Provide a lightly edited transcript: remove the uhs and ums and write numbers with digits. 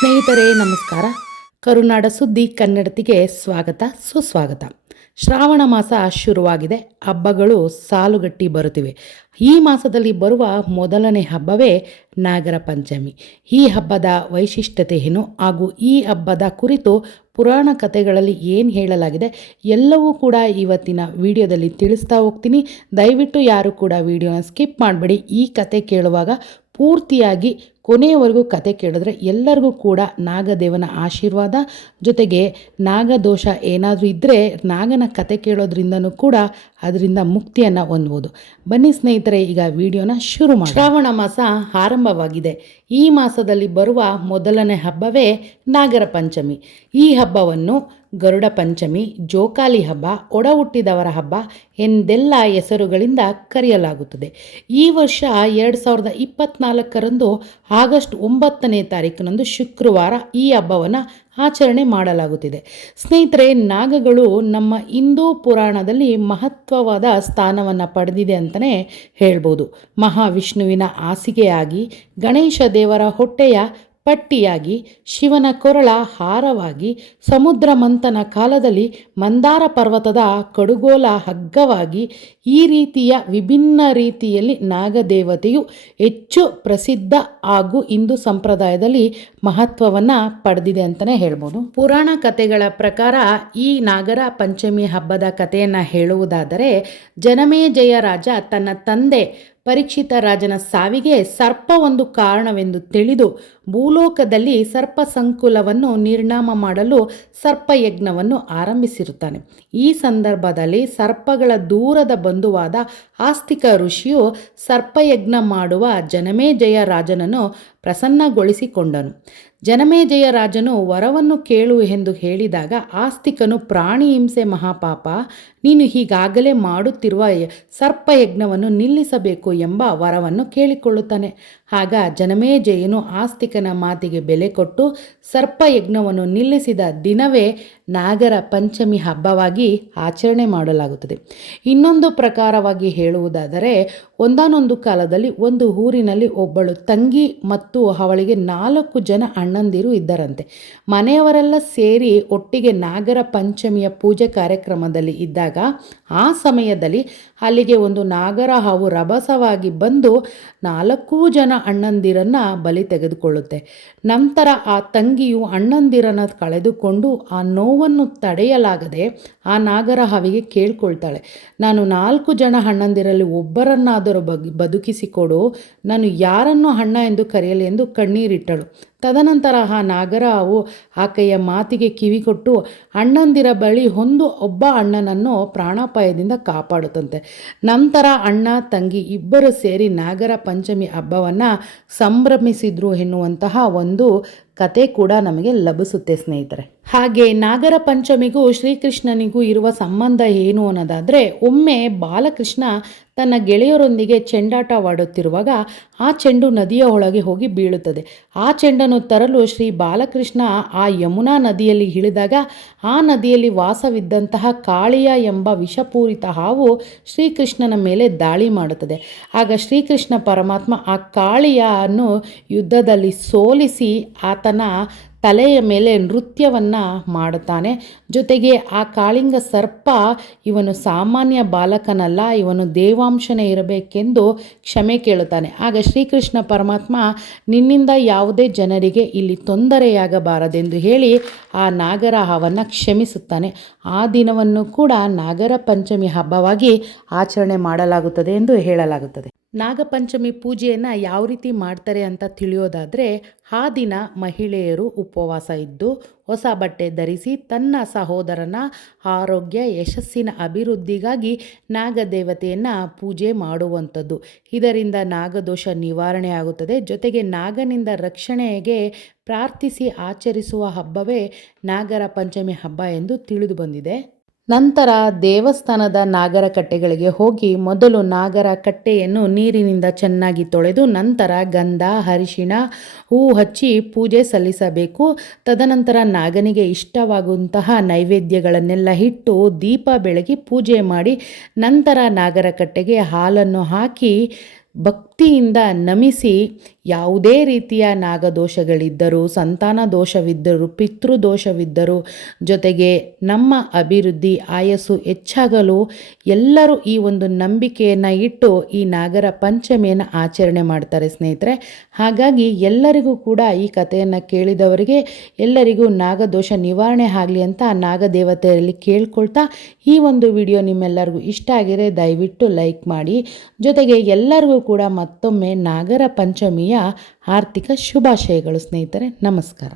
ಸ್ನೇಹಿತರೆ ನಮಸ್ಕಾರ. ಕರುನಾಡ ಸುದ್ದಿ ಕನ್ನಡತಿಗೆ ಸ್ವಾಗತ ಸುಸ್ವಾಗತ. ಶ್ರಾವಣ ಮಾಸ ಶುರುವಾಗಿದೆ. ಹಬ್ಬಗಳು ಸಾಲುಗಟ್ಟಿ ಬರುತ್ತಿವೆ. ಈ ಮಾಸದಲ್ಲಿ ಬರುವ ಮೊದಲನೇ ಹಬ್ಬವೇ ನಾಗರ ಪಂಚಮಿ. ಈ ಹಬ್ಬದ ವೈಶಿಷ್ಟ್ಯತೆ ಏನು ಹಾಗೂ ಈ ಹಬ್ಬದ ಕುರಿತು ಪುರಾಣ ಕಥೆಗಳಲ್ಲಿ ಏನು ಹೇಳಲಾಗಿದೆ ಎಲ್ಲವೂ ಕೂಡ ಇವತ್ತಿನ ವಿಡಿಯೋದಲ್ಲಿ ತಿಳಿಸ್ತಾ ಹೋಗ್ತೀನಿ. ದಯವಿಟ್ಟು ಯಾರು ಕೂಡ ವಿಡಿಯೋನ ಸ್ಕಿಪ್ ಮಾಡಬೇಡಿ. ಈ ಕತೆ ಕೇಳುವಾಗ ಪೂರ್ತಿಯಾಗಿ ಕೊನೆಯವರೆಗೂ ಕತೆ ಕೇಳಿದ್ರೆ ಎಲ್ಲರಿಗೂ ಕೂಡ ನಾಗದೇವನ ಆಶೀರ್ವಾದ ಜೊತೆಗೆ ನಾಗದೋಷ ಏನಾದರೂ ಇದ್ದರೆ ನಾಗನ ಕತೆ ಕೇಳೋದ್ರಿಂದನೂ ಕೂಡ ಅದರಿಂದ ಮುಕ್ತಿಯನ್ನು ಹೊಂದ್ಬೋದು. ಬನ್ನಿ ಸ್ನೇಹಿತರೆ, ಈಗ ವಿಡಿಯೋನ ಶುರು ಮಾಡಿ. ಶ್ರಾವಣ ಮಾಸ ಆರಂಭವಾಗಿದೆ. ಈ ಮಾಸದಲ್ಲಿ ಬರುವ ಮೊದಲನೇ ಹಬ್ಬವೇ ನಾಗರ ಪಂಚಮಿ. ಈ ಹಬ್ಬವನ್ನು ಗರುಡ ಪಂಚಮಿ, ಜೋಕಾಲಿ ಹಬ್ಬ, ಒಡ ಹುಟ್ಟಿದವರ ಹಬ್ಬ ಎಂದೆಲ್ಲ ಹೆಸರುಗಳಿಂದ ಕರೆಯಲಾಗುತ್ತದೆ. ಈ ವರ್ಷ 2024ರಂದು ಆಗಸ್ಟ್ 9ನೇ ತಾರೀಕಿನಂದು ಶುಕ್ರವಾರ ಈ ಹಬ್ಬವನ್ನು ಆಚರಣೆ ಮಾಡಲಾಗುತ್ತಿದೆ. ಸ್ನೇಹಿತರೆ, ನಾಗಗಳು ನಮ್ಮ ಹಿಂದೂ ಪುರಾಣದಲ್ಲಿ ಮಹತ್ವವಾದ ಸ್ಥಾನವನ್ನು ಪಡೆದಿದೆ ಅಂತಲೇ ಹೇಳ್ಬೋದು. ಮಹಾವಿಷ್ಣುವಿನ ಹಾಸಿಗೆಯಾಗಿ, ಗಣೇಶ ದೇವರ ಹೊಟ್ಟೆಯ ಪಟ್ಟಿಯಾಗಿ, ಶಿವನ ಕೊರಳ ಹಾರವಾಗಿ, ಸಮುದ್ರ ಮಂಥನ ಕಾಲದಲ್ಲಿ ಮಂದಾರ ಪರ್ವತದ ಕಡುಗೋಲ ಹಗ್ಗವಾಗಿ, ಈ ರೀತಿಯ ವಿಭಿನ್ನ ರೀತಿಯಲ್ಲಿ ನಾಗದೇವತೆಯು ಹೆಚ್ಚು ಪ್ರಸಿದ್ಧ ಹಾಗೂ ಹಿಂದೂ ಸಂಪ್ರದಾಯದಲ್ಲಿ ಮಹತ್ವವನ್ನು ಪಡೆದಿದೆ ಅಂತಲೇ ಹೇಳ್ಬೋದು. ಪುರಾಣ ಕಥೆಗಳ ಪ್ರಕಾರ ಈ ನಾಗರ ಪಂಚಮಿ ಹಬ್ಬದ ಕಥೆಯನ್ನು ಹೇಳುವುದಾದರೆ, ಜನಮೇಜಯ ರಾಜ ತನ್ನ ತಂದೆ ಪರೀಕ್ಷಿತ ರಾಜನ ಸಾವಿಗೆ ಸರ್ಪ ಒಂದು ಕಾರಣವೆಂದು ತಿಳಿದು ಭೂಲೋಕದಲ್ಲಿ ಸರ್ಪ ಸಂಕುಲವನ್ನು ನಿರ್ನಾಮ ಮಾಡಲು ಸರ್ಪಯಜ್ಞವನ್ನು ಆರಂಭಿಸಿರುತ್ತಾನೆ. ಈ ಸಂದರ್ಭದಲ್ಲಿ ಸರ್ಪಗಳ ದೂರದ ಬಂಧುವಾದ ಆಸ್ತಿಕ ಋಷಿಯು ಸರ್ಪಯಜ್ಞ ಮಾಡುವ ಜನಮೇಜಯ ರಾಜನನ್ನು ಪ್ರಸನ್ನಗೊಳಿಸಿಕೊಂಡನು. ಜನಮೇಜಯ ರಾಜನು ವರವನ್ನು ಕೇಳು ಎಂದು ಹೇಳಿದಾಗ ಆಸ್ತಿಕನು, ಪ್ರಾಣಿ ಹಿಂಸೆ ಮಹಾಪಾಪ, ನೀನು ಈಗಾಗಲೇ ಮಾಡುತ್ತಿರುವ ಸರ್ಪಯಜ್ಞವನ್ನು ನಿಲ್ಲಿಸಬೇಕು ಎಂಬ ವರವನ್ನು ಕೇಳಿಕೊಳ್ಳುತ್ತಾನೆ. ಆಗ ಜನಮೇಜಯನು ಆಸ್ತಿಕನ ಮಾತಿಗೆ ಬೆಲೆ ಕೊಟ್ಟು ಸರ್ಪಯಜ್ಞವನ್ನು ನಿಲ್ಲಿಸಿದ ದಿನವೇ ನಾಗರ ಪಂಚಮಿ ಹಬ್ಬವಾಗಿ ಆಚರಣೆ ಮಾಡಲಾಗುತ್ತದೆ. ಇನ್ನೊಂದು ಪ್ರಕಾರವಾಗಿ ಹೇಳುವುದಾದರೆ, ಒಂದಾನೊಂದು ಕಾಲದಲ್ಲಿ ಒಂದು ಊರಿನಲ್ಲಿ ಒಬ್ಬಳು ತಂಗಿ ಮತ್ತು ಅವಳಿಗೆ 4 ಜನ ಅಣ್ಣಂದಿರು ಇದ್ದರಂತೆ. ಮನೆಯವರೆಲ್ಲ ಸೇರಿ ಒಟ್ಟಿಗೆ ನಾಗರ ಪಂಚಮಿಯ ಪೂಜೆ ಕಾರ್ಯಕ್ರಮದಲ್ಲಿ ಇದ್ದಾಗ ಆ ಸಮಯದಲ್ಲಿ ಅಲ್ಲಿಗೆ ಒಂದು ನಾಗರ ಹಾವು ರಭಸವಾಗಿ ಬಂದು 4 ಜನ ಅಣ್ಣಂದಿರನ್ನು ಬಲಿ ತೆಗೆದುಕೊಳ್ಳುತ್ತೆ. ನಂತರ ಆ ತಂಗಿಯು ಅಣ್ಣಂದಿರನ್ನು ಕಳೆದುಕೊಂಡು ಆ ನೋವನ್ನು ತಡೆಯಲಾಗದೆ ಆ ನಾಗರ ಹಾವಿಗೆ ಕೇಳ್ಕೊಳ್ತಾಳೆ, ನಾನು 4 ಜನ ಅಣ್ಣಂದಿರಲ್ಲಿ ಒಬ್ಬರನ್ನಾದರೂ ಬದುಕಿಸಿಕೊಡು, ನಾನು ಯಾರನ್ನು ಅಣ್ಣ ಎಂದು ಕರೆಯಲಿ ಎಂದು ಕಣ್ಣೀರಿಟ್ಟಳು. ತದನಂತರ ಆ ನಾಗರ ಹಾವು ಆಕೆಯ ಮಾತಿಗೆ ಕಿವಿಗೊಟ್ಟು ಅಣ್ಣಂದಿರ ಬಳಿ ಒಬ್ಬ ಅಣ್ಣನನ್ನು ಪ್ರಾಣಾಪಾಯದಿಂದ ಕಾಪಾಡುತ್ತಂತೆ. ನಂತರ ಅಣ್ಣ ತಂಗಿ ಇಬ್ಬರು ಸೇರಿ ನಾಗರ ಪಂಚಮಿ ಹಬ್ಬವನ್ನು ಸಂಭ್ರಮಿಸಿದ್ರು ಎನ್ನುವಂತಹ ಒಂದು ಕತೆ ಕೂಡ ನಮಗೆ ಲಭಿಸುತ್ತೆ ಸ್ನೇಹಿತರೆ. ಹಾಗೆ ನಾಗರ ಪಂಚಮಿಗೂ ಶ್ರೀಕೃಷ್ಣನಿಗೂ ಇರುವ ಸಂಬಂಧ ಏನು ಅನ್ನೋದಾದರೆ, ಒಮ್ಮೆ ಬಾಲಕೃಷ್ಣ ತನ್ನ ಗೆಳೆಯರೊಂದಿಗೆ ಚೆಂಡಾಟವಾಡುತ್ತಿರುವಾಗ ಆ ಚೆಂಡು ನದಿಯ ಒಳಗೆ ಹೋಗಿ ಬೀಳುತ್ತದೆ. ಆ ಚೆಂಡನ್ನು ತರಲು ಶ್ರೀ ಬಾಲಕೃಷ್ಣ ಆ ಯಮುನಾ ನದಿಯಲ್ಲಿ ಇಳಿದಾಗ ಆ ನದಿಯಲ್ಲಿ ವಾಸವಿದ್ದಂತಹ ಕಾಳಿಯ ಎಂಬ ವಿಷಪೂರಿತ ಹಾವು ಶ್ರೀಕೃಷ್ಣನ ಮೇಲೆ ದಾಳಿ ಮಾಡುತ್ತದೆ. ಆಗ ಶ್ರೀಕೃಷ್ಣ ಪರಮಾತ್ಮ ಆ ಕಾಳಿಯನ್ನು ಯುದ್ಧದಲ್ಲಿ ಸೋಲಿಸಿ ಆತನ ತಲೆಯ ಮೇಲೆ ನೃತ್ಯವನ್ನು ಮಾಡುತ್ತಾನೆ. ಜೊತೆಗೆ ಆ ಕಾಳಿಂಗ ಸರ್ಪ ಇವನು ಸಾಮಾನ್ಯ ಬಾಲಕನಲ್ಲ, ಇವನು ದೇವಾಂಶನೇ ಇರಬೇಕೆಂದು ಕ್ಷಮೆ ಕೇಳುತ್ತಾನೆ. ಆಗ ಶ್ರೀಕೃಷ್ಣ ಪರಮಾತ್ಮ, ನಿನ್ನಿಂದ ಯಾವುದೇ ಜನರಿಗೆ ಇಲ್ಲಿ ತೊಂದರೆಯಾಗಬಾರದೆಂದು ಹೇಳಿ ಆ ನಾಗರ ಹಾವನ್ನು ಕ್ಷಮಿಸುತ್ತಾನೆ. ಆ ದಿನವನ್ನು ಕೂಡ ನಾಗರ ಪಂಚಮಿ ಹಬ್ಬವಾಗಿ ಆಚರಣೆ ಮಾಡಲಾಗುತ್ತದೆ ಎಂದು ಹೇಳಲಾಗುತ್ತದೆ. ನಾಗಪಂಚಮಿ ಪೂಜೆಯನ್ನು ಯಾವ ರೀತಿ ಮಾಡ್ತಾರೆ ಅಂತ ತಿಳಿಯೋದಾದರೆ, ಆ ದಿನ ಮಹಿಳೆಯರು ಉಪವಾಸ ಇದ್ದು ಹೊಸ ಬಟ್ಟೆ ಧರಿಸಿ ತನ್ನ ಸಹೋದರನ ಆರೋಗ್ಯ ಯಶಸ್ಸಿನ ಅಭಿವೃದ್ಧಿಗಾಗಿ ನಾಗದೇವತೆಯನ್ನು ಪೂಜೆ ಮಾಡುವಂಥದ್ದು. ಇದರಿಂದ ನಾಗದೋಷ ನಿವಾರಣೆ ಆಗುತ್ತದೆ. ಜೊತೆಗೆ ನಾಗನಿಂದ ರಕ್ಷಣೆಗೆ ಪ್ರಾರ್ಥಿಸಿ ಆಚರಿಸುವ ಹಬ್ಬವೇ ನಾಗರ ಪಂಚಮಿ ಹಬ್ಬ ಎಂದು ತಿಳಿದು ಬಂದಿದೆ. ನಂತರ ದೇವಸ್ಥಾನದ ನಾಗರ ಕಟ್ಟೆಗಳಿಗೆ ಹೋಗಿ ಮೊದಲು ನಾಗರ ಕಟ್ಟೆಯನ್ನು ನೀರಿನಿಂದ ಚೆನ್ನಾಗಿ ತೊಳೆದು ನಂತರ ಗಂಧ, ಅರಿಶಿಣ, ಹೂವು ಹಚ್ಚಿ ಪೂಜೆ ಸಲ್ಲಿಸಬೇಕು. ತದನಂತರ ನಾಗನಿಗೆ ಇಷ್ಟವಾಗುವಂತಹ ನೈವೇದ್ಯಗಳನ್ನೆಲ್ಲ ಇಟ್ಟು ದೀಪ ಬೆಳಗಿ ಪೂಜೆ ಮಾಡಿ ನಂತರ ನಾಗರ ಕಟ್ಟೆಗೆ ಹಾಲನ್ನು ಹಾಕಿ ಭಕ್ತಿಯಿಂದ ನಮಿಸಿ ಯಾವುದೇ ರೀತಿಯ ನಾಗದೋಷಗಳಿದ್ದರೂ, ಸಂತಾನ ದೋಷವಿದ್ದರೂ, ಪಿತೃದೋಷವಿದ್ದರೂ, ಜೊತೆಗೆ ನಮ್ಮ ಅಭಿವೃದ್ಧಿ ಆಯಸ್ಸು ಹೆಚ್ಚಾಗಲು ಎಲ್ಲರೂ ಈ ಒಂದು ನಂಬಿಕೆಯನ್ನು ಇಟ್ಟು ಈ ನಾಗರ ಪಂಚಮಿಯನ್ನು ಆಚರಣೆ ಮಾಡ್ತಾರೆ ಸ್ನೇಹಿತರೆ. ಹಾಗಾಗಿ ಎಲ್ಲರಿಗೂ ಕೂಡ ಈ ಕಥೆಯನ್ನು ಕೇಳಿದವರಿಗೆ ಎಲ್ಲರಿಗೂ ನಾಗದೋಷ ನಿವಾರಣೆ ಆಗಲಿ ಅಂತ ನಾಗದೇವತೆಯಲ್ಲಿ ಕೇಳ್ಕೊಳ್ತಾ ಈ ಒಂದು ವಿಡಿಯೋ ನಿಮ್ಮೆಲ್ಲರಿಗೂ ಇಷ್ಟ ಆಗಿದ್ರೆ ದಯವಿಟ್ಟು ಲೈಕ್ ಮಾಡಿ. ಜೊತೆಗೆ ಎಲ್ಲರಿಗೂ ಕೂಡ ಮತ್ತೊಮ್ಮೆ ನಾಗರ ಪಂಚಮಿಯ ಆರ್ಥಿಕ ಶುಭಾಶಯಗಳು ಸ್ನೇಹಿತರೆ. ನಮಸ್ಕಾರ.